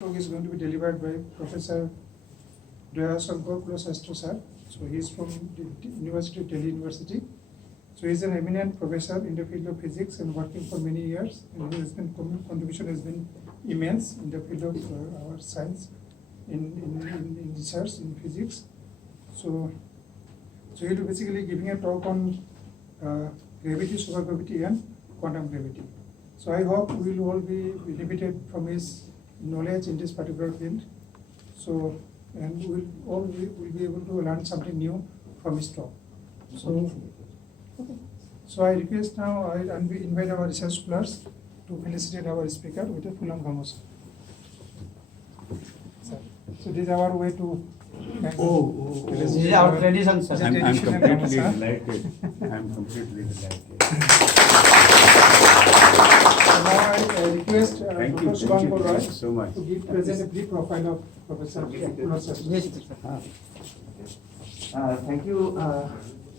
talk is going to be delivered by Professor Daya Shankar Kulshreshtha sir. So he is from the University of Delhi University. So he is an eminent professor in the field of physics and working for many years. And his contribution has been immense in the field of our science, in research in physics. So he will be basically giving a talk on gravity, supergravity, and quantum gravity. So I hope we will all be benefited from his knowledge in this particular field. So, and we will be able to learn something new from his talk. So I request now, I invite our research scholars to felicitate our speaker with a full promotion. So this is our way to. This is our tradition, sir. I'm completely delighted. I'm completely delighted. So now I request Thank you Dr. Subhankar thank you so much. to present a brief profile of Professor Kulshreshtha. Yes, sir. Thank you,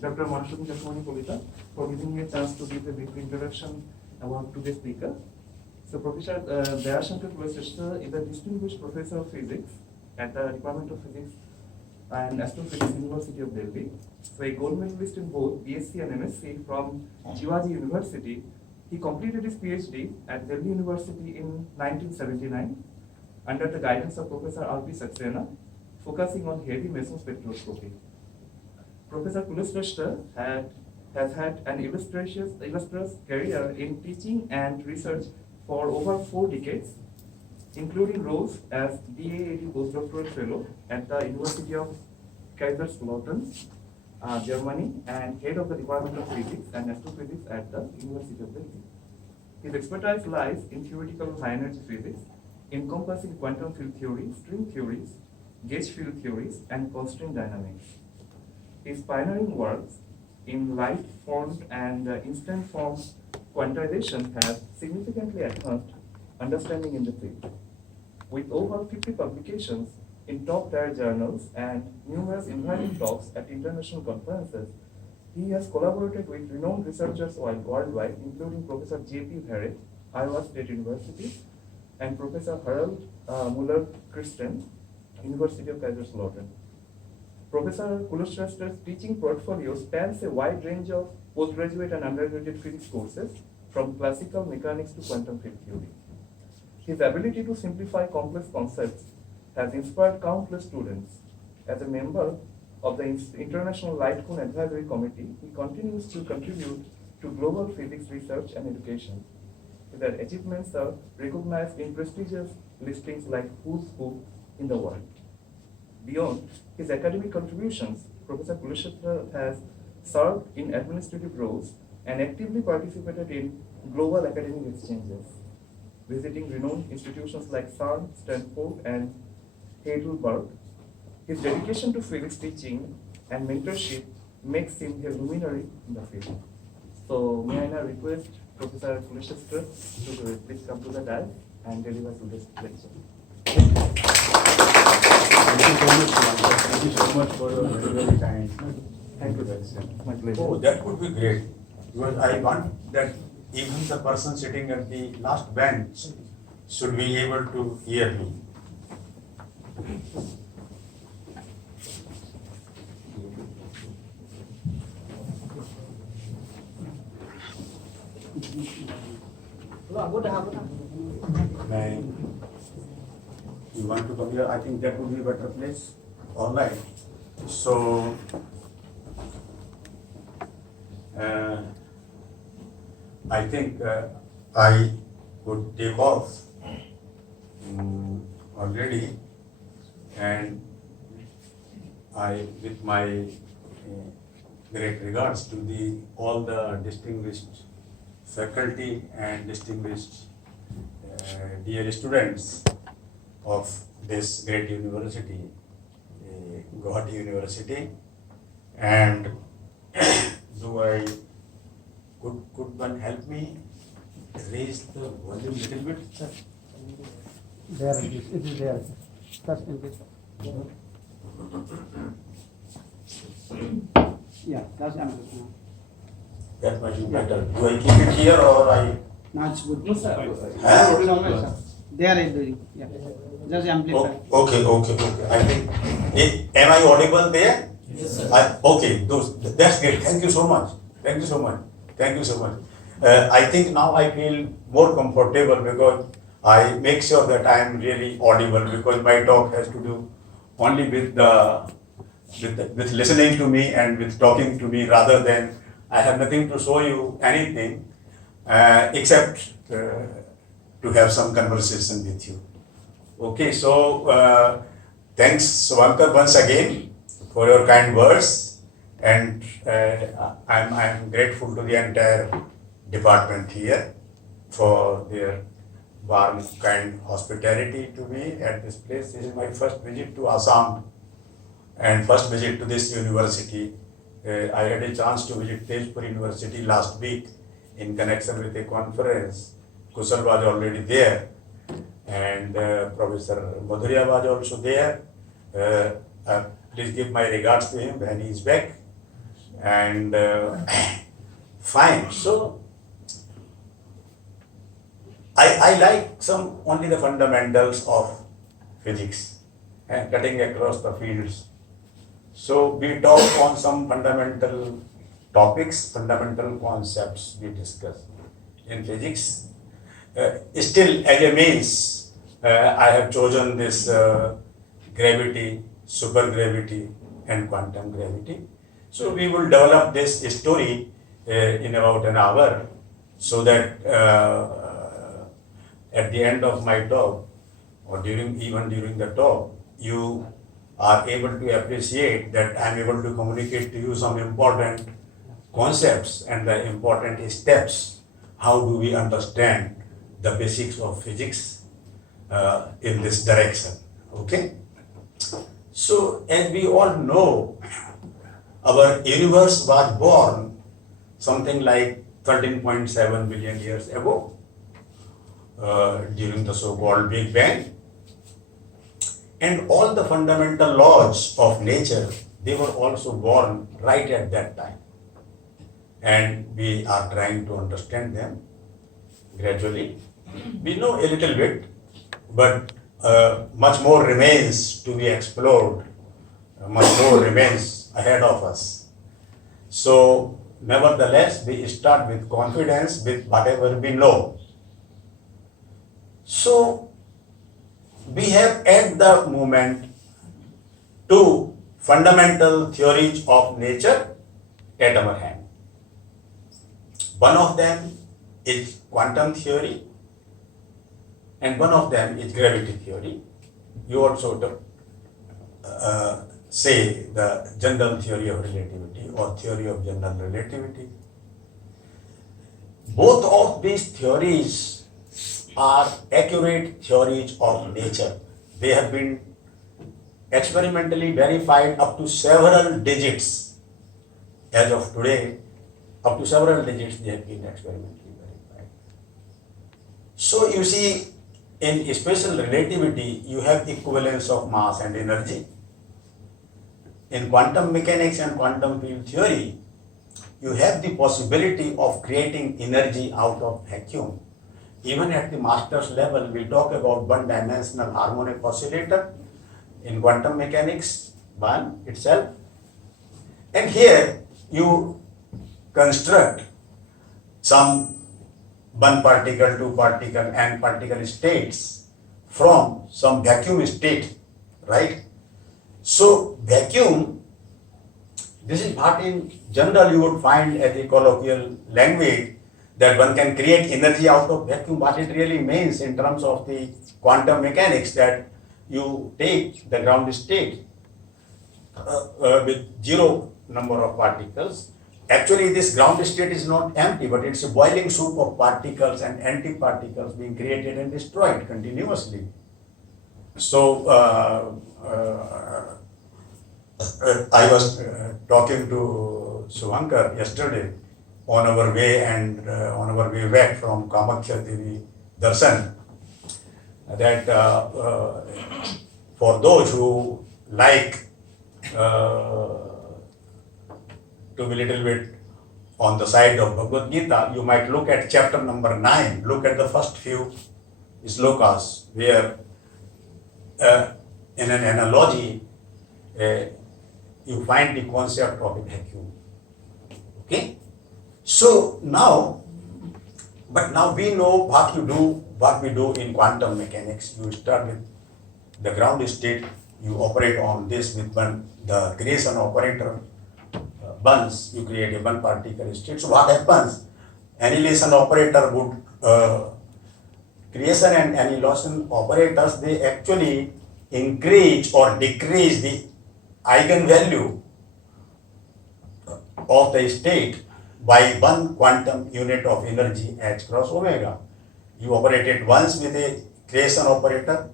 Dr. Kulshreshtha, for giving me a chance to give a brief introduction about today's speaker. So, Professor Daya Shankar Kulshreshtha is a distinguished professor of physics at the Department of Physics and Astrophysics, University of Delhi. So, a gold medalist in both BSc and MSc from Gauhati University. He completed his PhD at Delhi University in 1979 under the guidance of Professor R.P. Saxena, focusing on heavy meson spectroscopy. Professor Kulshreshtha has had an illustrious career in teaching and research for over 4 decades, including roles as DAAD postdoctoral fellow at the University of Kaiserslautern, Germany, and head of the Department of Physics and Astrophysics at the University of Delhi. His expertise lies in theoretical high-energy physics, encompassing quantum field theory, string theories, gauge field theories, and constraint dynamics. His pioneering works in light-formed and instant-form quantization have significantly enhanced understanding in the field. With over 50 publications in top-tier journals and numerous invited talks at international conferences, he has collaborated with renowned researchers worldwide, including Professor J.P. Verret, Iowa State University, and Professor Harold Muller-Christen, University of Kaiserslautern. Professor Kulshreshtha's teaching portfolio spans a wide range of postgraduate and undergraduate physics courses, from classical mechanics to quantum field theory. His ability to simplify complex concepts has inspired countless students. As a member of the International Light Cone Advisory Committee, he continues to contribute to global physics research and education. His achievements are recognized in prestigious listings like Who's Who in the world. Beyond his academic contributions, Professor Kulshreshtha has served in administrative roles and actively participated in global academic exchanges, visiting renowned institutions like CERN, Stanford, and Heidelberg. His dedication to physics teaching and mentorship makes him a luminary in the field. So, may I now request Professor Kulshreshtha to please come to the dais and deliver today's lecture. Thank you so much for your very kind. Thank you, sir. My pleasure. Oh, that would be great. Because I want that even the person sitting at the last bench should be able to hear me. You want to come here? I think that would be a better place. All right. So, I think I would take off already, and I, with my great regards to all the distinguished faculty and distinguished dear students of this great university, Gauhati University, and could one help me raise the volume a little bit, sir? There it is there. First yeah, that's another. That might be better. Do I keep it here or I? No, it's good. No, sir. Huh? It's always, sir. They are doing. Yeah. Just amplify. Okay. I think, am I audible there? Yes, sir. Okay, that's great. Thank you so much. I think now I feel more comfortable because I make sure that I am really audible, because my talk has to do only with listening to me and with talking to me, rather than I have nothing to show you anything except to have some conversation with you. Okay, so thanks Subhankar once again for your kind words, and I'm grateful to the entire department here for their warm, kind hospitality to me at this place. This is my first visit to Assam and first visit to this university. I had a chance to visit Tezpur University last week in connection with a conference. Kushal was already there, and Professor Madhurya was also there. Please give my regards to him when he is back. And fine. So I like only the fundamentals of physics and cutting across the fields. So we talk on some fundamental topics, fundamental concepts we discuss in physics. Still, as a means, I have chosen this gravity, supergravity, and quantum gravity. So we will develop this story in about an hour, so that at the end of my talk, or even during the talk, you are able to appreciate that I am able to communicate to you some important concepts and the important steps. How do we understand the basics of physics in this direction? Okay. So, as we all know, our universe was born something like 13.7 billion years ago, during the so-called Big Bang. And all the fundamental laws of nature, they were also born right at that time. And we are trying to understand them gradually. We know a little bit, but much more remains to be explored, much more remains ahead of us. So, nevertheless, we start with confidence with whatever we know. So, we have at the moment two fundamental theories of nature at our hand. One of them is quantum theory, and one of them is gravity theory. You also say the general theory of relativity or theory of general relativity. Both of these theories are accurate theories of nature. They have been experimentally verified up to several digits. As of today, up to several digits they have been experimentally verified. So you see, in special relativity, you have equivalence of mass and energy. In quantum mechanics and quantum field theory, you have the possibility of creating energy out of vacuum. Even at the master's level, we talk about one-dimensional harmonic oscillator in quantum mechanics, one itself. And here you construct some one particle, two particle, and particle states from some vacuum state, right? So vacuum, this is what in general you would find as a colloquial language, that one can create energy out of vacuum. What it really means in terms of the quantum mechanics, that you take the ground state with zero number of particles. Actually, this ground state is not empty, but it's a boiling soup of particles and antiparticles being created and destroyed continuously. So, I was talking to Subhankar yesterday on our way back from Kamakhya Devi Darshan, that for those who like to be a little bit on the side of Bhagavad Gita, you might look at chapter number 9, look at the first few slokas where in an analogy you find the concept of a vacuum. Okay? So now, but now we know what we do in quantum mechanics. You start with the ground state, you operate on this with the creation operator once you create a one particle state. So what happens? Annihilation operator would, creation and annihilation operators, they actually increase or decrease the eigenvalue of the state by 1 quantum unit of energy h cross omega. You operated once with a creation operator,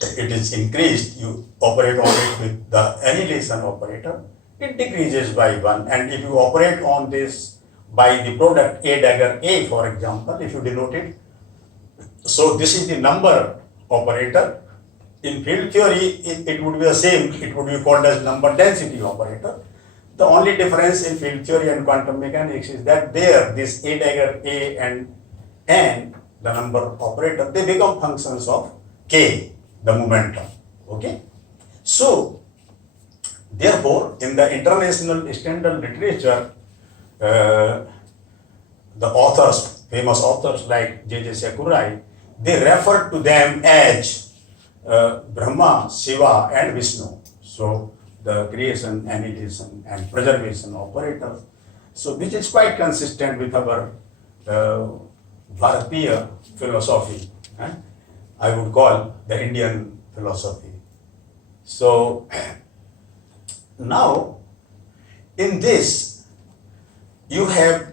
it is increased, you operate on it with the annihilation operator, it decreases by 1. And if you operate on this by the product A dagger A, for example, if you denote it, so this is the number operator. In field theory, it would be the same, it would be called as number density operator. The only difference in field theory and quantum mechanics is that there, this A dagger A and N, the number operator, they become functions of K, the momentum. Okay? So, therefore, in the international standard literature, the authors, famous authors like J.J. Sakurai, they refer to them as Brahma, Shiva and Vishnu. So, the creation, annihilation and preservation operators. So, which is quite consistent with our Bharatiya philosophy. I would call the Indian philosophy. So, now, in this, you have